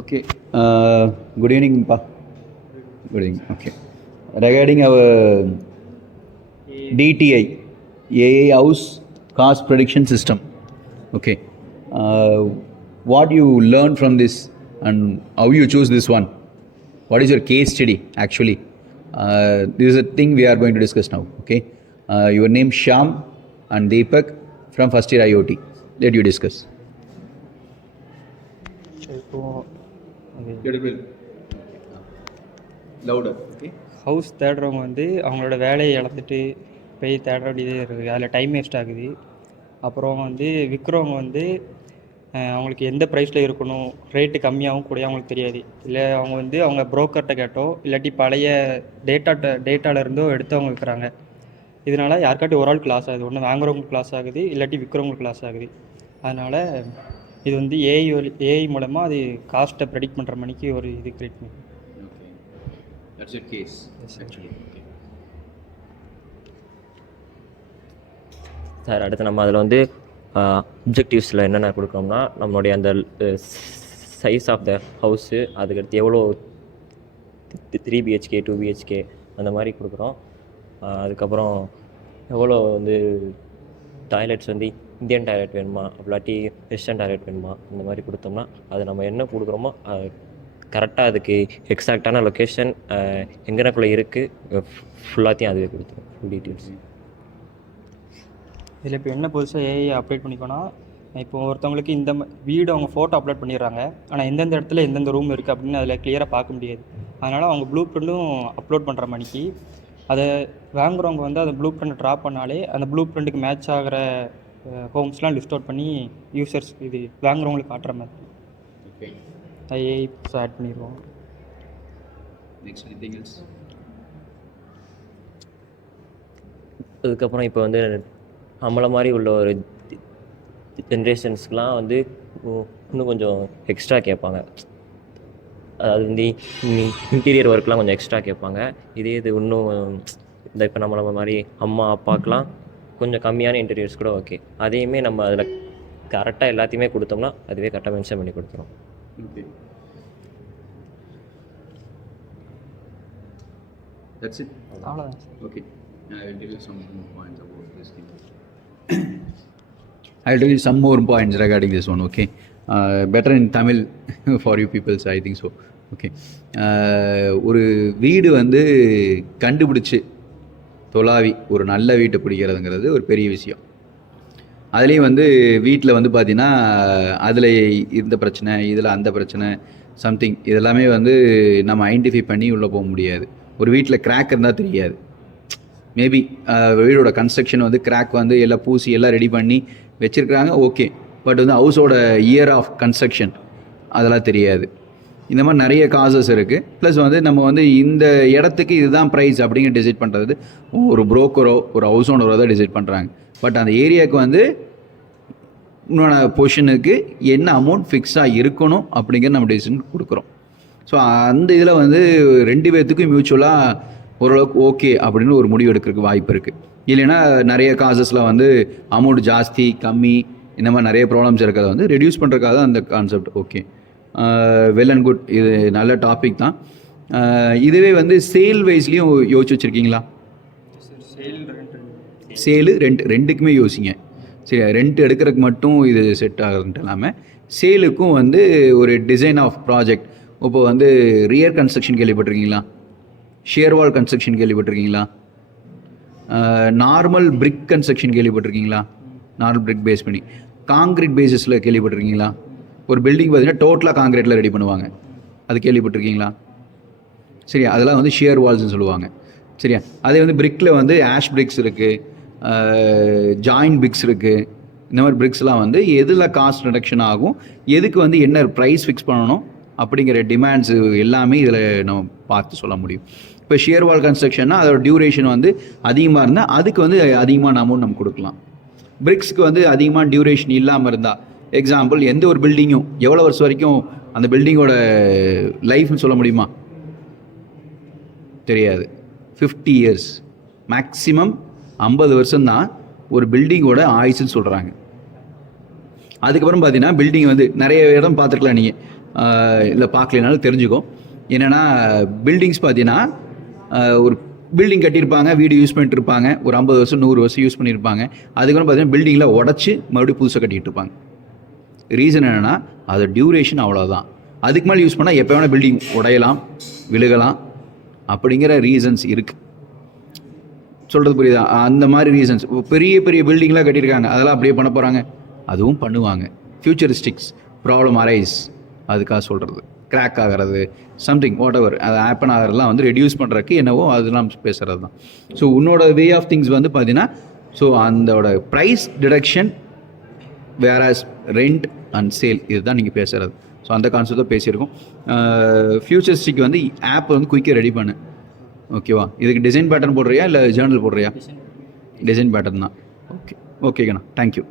Okay. Good evening, Pa. Good evening. Okay. Regarding our DTI, AI House Cost Prediction System. Okay. What you learn from this and how you choose this one? What is your case study actually? This is a thing we are going to discuss now. Okay. Your name Shyam and Deepak from first year IoT. Let you discuss. Louder. Okay. House தேடுறவங்க வந்து அவங்களோட வேலையை இழந்துட்டு போய் தேட வேண்டியதே இருக்குது, அதில் டைம் வேஸ்ட் ஆகுது. அப்புறம் வந்து விற்கிறவங்க வந்து அவங்களுக்கு எந்த ப்ரைஸில் இருக்கணும், ரேட்டு கம்மியாகவும் கூட அவங்களுக்கு தெரியாது. இல்லை அவங்க வந்து அவங்க ப்ரோக்கர்கிட்ட கேட்டோ இல்லாட்டி பழைய டேட்டாவிலேருந்தோ எடுத்து அவங்க விற்கிறாங்க. இதனால் யாருக்காட்டி ஒரு ஆளுக்கு லாஸ் ஆகுது. ஒன்று வாங்குறவங்களுக்கு லாஸ் ஆகுது, இல்லாட்டி விற்கிறவங்களுக்கு லாஸ் ஆகுது. அதனால் இது வந்து ஏஐ மூலமாக அது காஸ்ட்டை ப்ரெடிக்ட் பண்ணுற மணிக்கு ஒரு இது கிரியேட் பண்ணி. That's your case. Yes, actually. Okay. Sir, அடுத்து நம்ம அதில் வந்து அப்ஜெக்டிவ்ஸில் என்னென்ன கொடுக்குறோம்னா, நம்மளுடைய அந்த சைஸ் ஆஃப் த ஹவுஸு, அதுக்கடுத்து எவ்வளோ 3 BHK 2 BHK அந்த மாதிரி கொடுக்குறோம். அதுக்கப்புறம் எவ்வளோ வந்து டாய்லெட்ஸ் வந்து இந்தியன் டாய்லெட் வேணுமா, இல்லாட்டி வெஸ்டர்ன் டாய்லெட் வேணுமா, இந்த மாதிரி கொடுத்தோம்னா அது நம்ம என்ன கொடுக்குறோமோ கரெக்டாக அதுக்கு எக்ஸாக்டான லொக்கேஷன் எங்கனக்குள்ளே இருக்குது ஃபுல்லாத்தையும் அதுவே கொடுத்துரும், ஃபுல் டீட்டெயில்ஸ். இதில் இப்போ என்ன புதுசாக ஏஐ அப்டேட் பண்ணிக்கோன்னா, இப்போ ஒருத்தவங்களுக்கு இந்த வீடு அவங்க ஃபோட்டோ அப்லோட் பண்ணிடுறாங்க, ஆனால் எந்தெந்த இடத்துல எந்தெந்த ரூம் இருக்குது அப்படின்னு அதில் கிளியராக பார்க்க முடியாது. அதனால் அவங்க ப்ளூ பிரிண்ட்டும் அப்லோட் பண்ணுற மணிக்கு அதை வாங்குறவங்க வந்து அந்த ப்ளூ பிரிண்ட் ட்ராப் பண்ணாலே அந்த ப்ளூ பிரிண்ட்டுக்கு மேட்ச் ஆகிற ஹோம்ஸ்லாம் லிஸ்ட் அவுட் பண்ணி யூசர்ஸ் இது வாங்குறவங்களுக்கு காட்டுற மாதிரி ஏஐ ஆட் பண்ணிடுவோம். Next, anything else? அதுக்கப்புறம் இப்போ வந்து நம்மளை மாதிரி உள்ள ஒரு ஜென்ரேஷன்ஸ்க்கெலாம் வந்து இன்னும் கொஞ்சம் எக்ஸ்ட்ரா கேட்பாங்க. அதாவது வந்து இன்டீரியர் ஒர்க்லாம் கொஞ்சம் எக்ஸ்ட்ரா கேட்பாங்க. இது இன்னும் இந்த இப்போ நம்மளை மாதிரி அம்மா அப்பாக்கெலாம் கொஞ்சம் கம்மியான இன்டீரியர்ஸ் கூட ஓகே. அதையுமே நம்ம அதில் கரெக்டாக எல்லாத்தையுமே கொடுத்தோம்னா அதுவே கரெக்டாக மென்ஷன் பண்ணி கொடுத்துரும். Okay. That's it? அவ்வளோதான். Okay. I will tell you some more points about this thing. I will tell you some more points regarding this one, okay? Better in Tamil for you people, I think so. Okay. ஒரு வீடு வந்து கண்டுபிடிச்சி தொலாவி ஒரு நல்ல வீட்டை பிடிக்கிறதுங்கிறது ஒரு பெரிய விஷயம். அதுலேயும் வந்து வீட்டில் வந்து பார்த்திங்கன்னா அதில் இந்த பிரச்சனை, இதில் அந்த பிரச்சனை, சம்திங் இதெல்லாமே வந்து நம்ம ஐடென்டிஃபை பண்ணி உள்ளே போக முடியாது. ஒரு வீட்டில் கிராக் இருந்தால் தெரியாது. மேபி வீடோட கன்ஸ்ட்ரக்ஷன் வந்து கிராக் வந்து எல்லாம் பூசி எல்லாம் ரெடி பண்ணி வச்சுருக்குறாங்க, ஓகே. பட் வந்து ஹவுஸோட இயர் ஆஃப் கன்ஸ்ட்ரக்ஷன் அதெல்லாம் தெரியாது. இந்த மாதிரி நிறைய காசஸ் இருக்குது. ப்ளஸ் வந்து நம்ம வந்து இந்த இடத்துக்கு இதுதான் ப்ரைஸ் அப்படிங்கிற டிசைட் பண்ணுறது ஒரு புரோக்கரோ ஒரு ஹவுஸ் ஓனரோ தான் டிசைட் பண்ணுறாங்க. பட் அந்த ஏரியாவுக்கு வந்து இன்னொன்று பொசிஷனுக்கு என்ன அமௌண்ட் ஃபிக்ஸாக இருக்கணும் அப்படிங்கிற நம்ம டிசிஷன் கொடுக்குறோம். ஸோ அந்த இதில் வந்து ரெண்டு பேர்த்துக்கும் மியூச்சுவலாக ஓரளவுக்கு ஓகே அப்படின்னு ஒரு முடிவு எடுக்கிறதுக்கு வாய்ப்பு இருக்குது. இல்லைன்னா நிறைய காசஸில் வந்து அமௌண்ட் ஜாஸ்தி கம்மி இந்த மாதிரி நிறைய ப்ராப்ளம்ஸ் இருக்கிறத வந்து ரெடியூஸ் பண்ணுறதுக்காக தான் அந்த concept. Okay, well and good. இது நல்ல டாபிக் தான். இதுவே வந்து சேல் வைஸ்லேயும் யோசிச்சு வச்சுருக்கீங்களா? சேலு ரெண்டுக்குமே யோசிங்க. சரி, ரெண்ட் எடுக்கிறதுக்கு மட்டும் இது செட் ஆகுதுன்ட்டு இல்லாமல் சேலுக்கும் வந்து ஒரு டிசைன் ஆஃப் ப்ராஜெக்ட். இப்போ வந்து ரியர் கன்ஸ்ட்ரக்ஷன் கேள்விப்பட்டிருக்கீங்களா? ஷேர் வால் கன்ஸ்ட்ரக்ஷன் கேள்விப்பட்டிருக்கீங்களா? நார்மல் பிரிக் கன்ஸ்ட்ரக்ஷன் கேள்விப்பட்டிருக்கீங்களா? நார்மல் பிரிக் பேஸ் பண்ணி காங்கிரீட் பேசிஸில் கேள்விப்பட்டிருக்கீங்களா? ஒரு பில்டிங் பார்த்தீங்கன்னா டோட்டலாக காங்கிரீட்டில் ரெடி பண்ணுவாங்க, அது கேள்விப்பட்டிருக்கீங்களா? சரியா, அதெல்லாம் வந்து ஷேர் வால்ஸ்ன்னு சொல்லுவாங்க. சரியா, அதே வந்து பிரிக்கில் வந்து ஆஷ் பிரிக்ஸ் இருக்குது, ஜாயிண்ட் பிரிக்ஸ் இருக்குது. இந்த மாதிரி பிரிக்ஸ்லாம் வந்து எதில் காஸ்ட் ரிடக்ஷன் ஆகும், எதுக்கு வந்து என்ன ப்ரைஸ் ஃபிக்ஸ் பண்ணணும் அப்படிங்கிற டிமாண்ட்ஸு எல்லாமே இதில் நம்ம பார்த்து சொல்ல முடியும். இப்போ ஷியர் வால் கன்ஸ்ட்ரக்ஷன்னா அதோட டியூரேஷன் வந்து அதிகமாக இருந்தால் அதுக்கு வந்து அதிகமான அமௌண்ட் நம்ம கொடுக்கலாம். பிரிக்ஸுக்கு வந்து அதிகமாக டியூரேஷன் இல்லாமல் இருந்தால், எக்ஸாம்பிள் எந்த ஒரு பில்டிங்கும் எவ்வளோ வருஷம் வரைக்கும் அந்த பில்டிங்கோட லைஃப்னு சொல்ல முடியுமா? தெரியாது. 50 years மேக்ஸிமம் 50 வருஷம்தான் ஒரு பில்டிங்கோட ஆயுசுன்னு சொல்கிறாங்க. அதுக்கப்புறம் பார்த்தீங்கன்னா பில்டிங் வந்து நிறைய இடம் பார்த்துருக்கலாம் நீங்கள். இல்லை பார்க்கலனாலும் தெரிஞ்சுக்கோ. என்னென்னா பில்டிங்ஸ் பார்த்தீங்கன்னா ஒரு பில்டிங் கட்டியிருப்பாங்க, வீடு யூஸ் பண்ணிட்டு இருப்பாங்க, ஒரு 50 வருஷம் 100 வருஷம் யூஸ் பண்ணியிருப்பாங்க. அதுக்கப்புறம் பார்த்தீங்கன்னா பில்டிங்கில் உடச்சி மறுபடியும் புதுசாக கட்டிகிட்டு இருப்பாங்க. ரீசன் என்னென்னா அது டியூரேஷன் அவ்வளோதான். அதுக்கு மேலே யூஸ் பண்ணால் எப்போ வேணால் பில்டிங் உடையலாம், விழுகலாம், அப்படிங்கிற ரீசன்ஸ் இருக்குது. சொல்கிறது புரியுதா? அந்த மாதிரி ரீசன்ஸ். பெரிய பெரிய பில்டிங்லாம் கட்டியிருக்காங்க, அதெல்லாம் அப்படியே பண்ண போகிறாங்க, அதுவும் பண்ணுவாங்க. ஃபியூச்சரிஸ்டிக்ஸ் ப்ராப்ளம் அரைஸ், அதுக்காக சொல்கிறது. கிராக் ஆகிறது, சம்திங் வாட் எவர் அது ஹேப்பன் ஆகிறதுலாம் வந்து ரெடியூஸ் பண்ணுறதுக்கு என்னவோ அதெல்லாம் பேசுகிறது தான். ஸோ உன்னோட வே ஆஃப் திங்ஸ் வந்து பார்த்தீங்கன்னா, ஸோ அந்தோட price deduction versus rent and sale, இதுதான் நீங்கள் பேசுகிறது. ஸோ அந்த கான்செப்ட் தான் பேசியிருக்கோம். ஃபியூச்சரிஸ்டிக் வந்து ஆப் வந்து குயிக்காக ரெடி பண்ணு, ஓகேவா? இதுக்கு டிசைன் பேட்டர்ன் போடுறியா இல்லை ஜேர்னல் போடுறியா? டிசைன் பேட்டர்ன் தான். ஓகே, ஓகேங்கண்ணா, தேங்க்யூ.